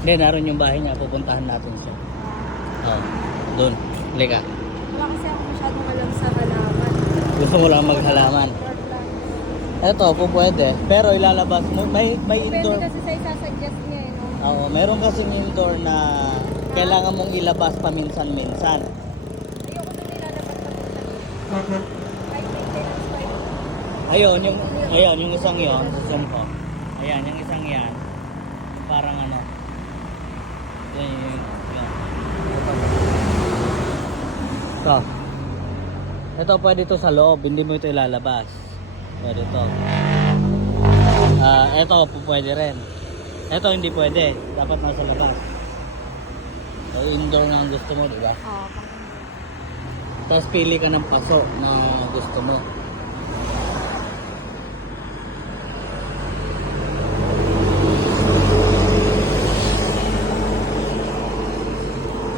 Hindi, naroon yung bahay niya. Pupuntahan natin siya. Oh, doon. Halika. Wala kasi ako masyadong alam sa halaman. Gusto mo lang maghalaman. Eto, po pwede. Pero ilalabas mo. May indoor. Depende kasi sa isasuggest niya eh, no? Oo, meron kasi indoor na kailangan mong ilabas paminsan-minsan. Ayoko na nilalabas na minsan. Kahit maintenance pa yun. Ayun, yung isang yon, zoom ko. Ayan, yung isang yan. Parang ano. Yan, yun. Ito. Ito, pwede ito sa loob. Hindi mo ito ilalabas. Pwede ito. Ito, pwede rin. Ito, hindi pwede. Dapat nasa labas. So, indoor na ang gusto mo, di ba? Oo, Tapos pili ka ng paso na gusto mo.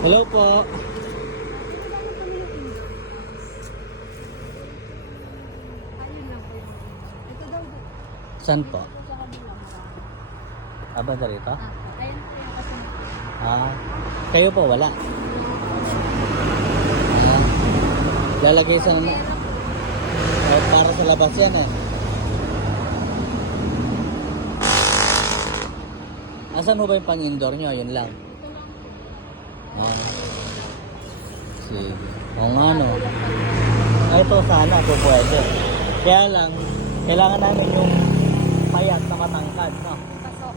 Hello po. ayun lang po yun. Ito daw, Saan po? ito sa kabila mo. Aba, dito? Ayun po yung kasunod. Kayo po, wala. Lalagay sa naman. Para sa labas yan eh. Asan mo ba yung pang-indoor nyo? Yun lang. Sige. O nga no. Ito sana po pwede. Kaya lang, kailangan namin yung payat na matangkad. No? Pasok.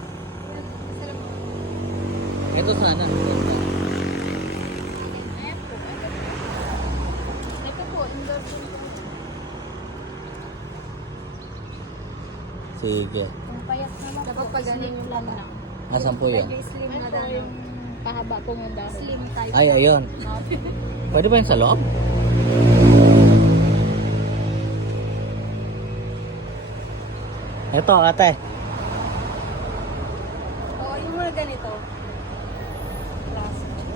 Ito sana. Ayan po. Ito po, indoor po. Sige. Yung payat naman. Dapat pag ano yung lang na. Asan po yun? Medyo slim na lang. Yung pahaba po ng dahon. Slim type. Ay, ayun. Pwede ba yun sa loob? Ito, ate. Oo, yung mga ganito.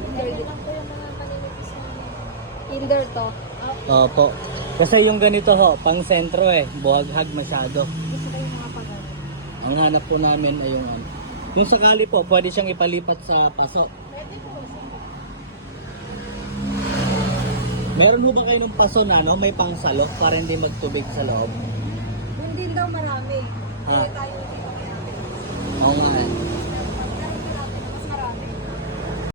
Indoor lang po yung mga paninipis na indoor to. Opo. Kasi yung ganito ho, pang sentro eh. Buhaghag masyado. Gusto ko yung mga pag Ang hanap po namin ay yung ano. Kung sakali po, pwede siyang ipalipat sa paso. Pwede po. Meron ho ba kayo ng paso na no? May pangsalok para hindi magtubig sa loob? Hindi daw marami. Ah. Kaya tayo